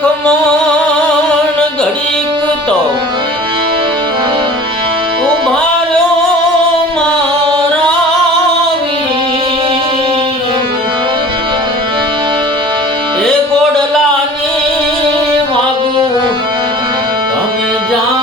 લખમણ ઘડીક તો ઉભાર્યો મારાવી એ ગોડલાની વાગુ તમે જા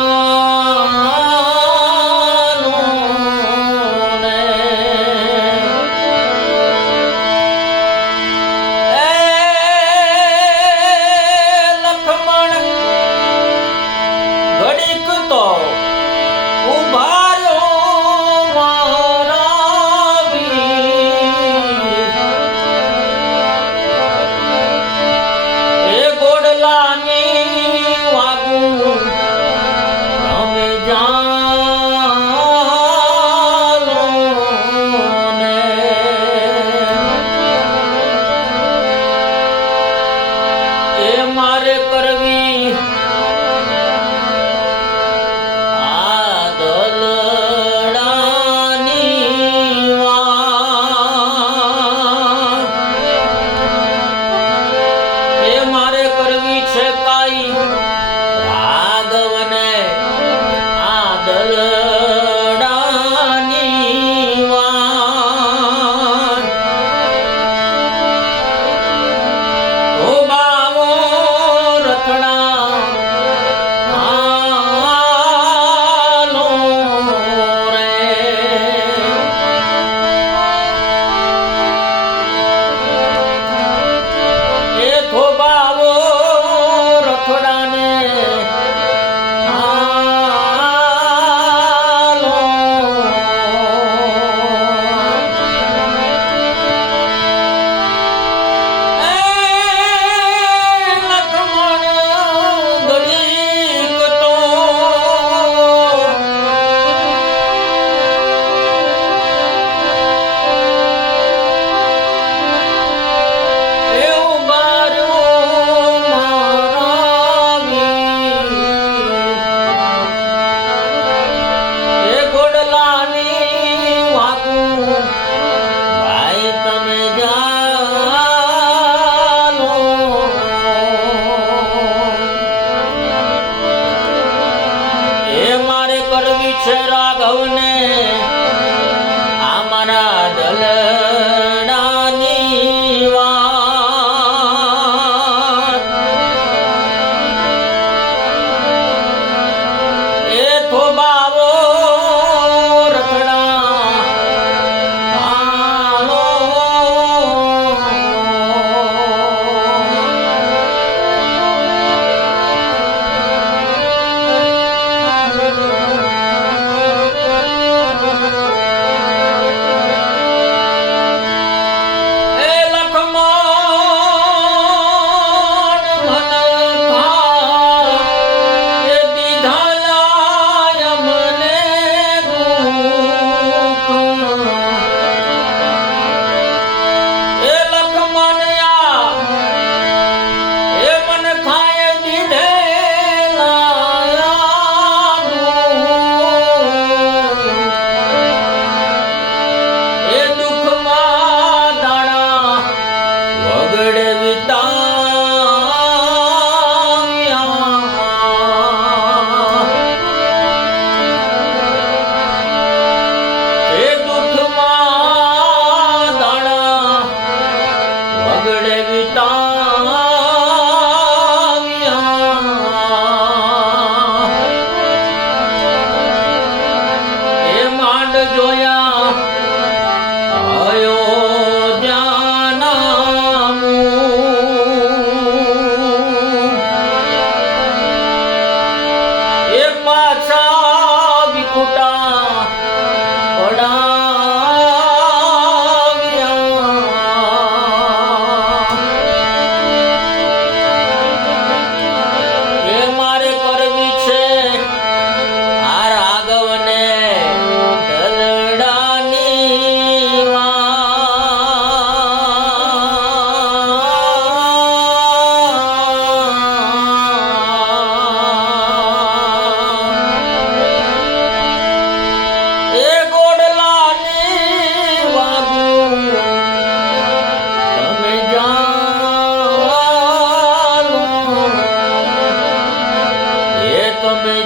છે રાઘવને અમારા દલ come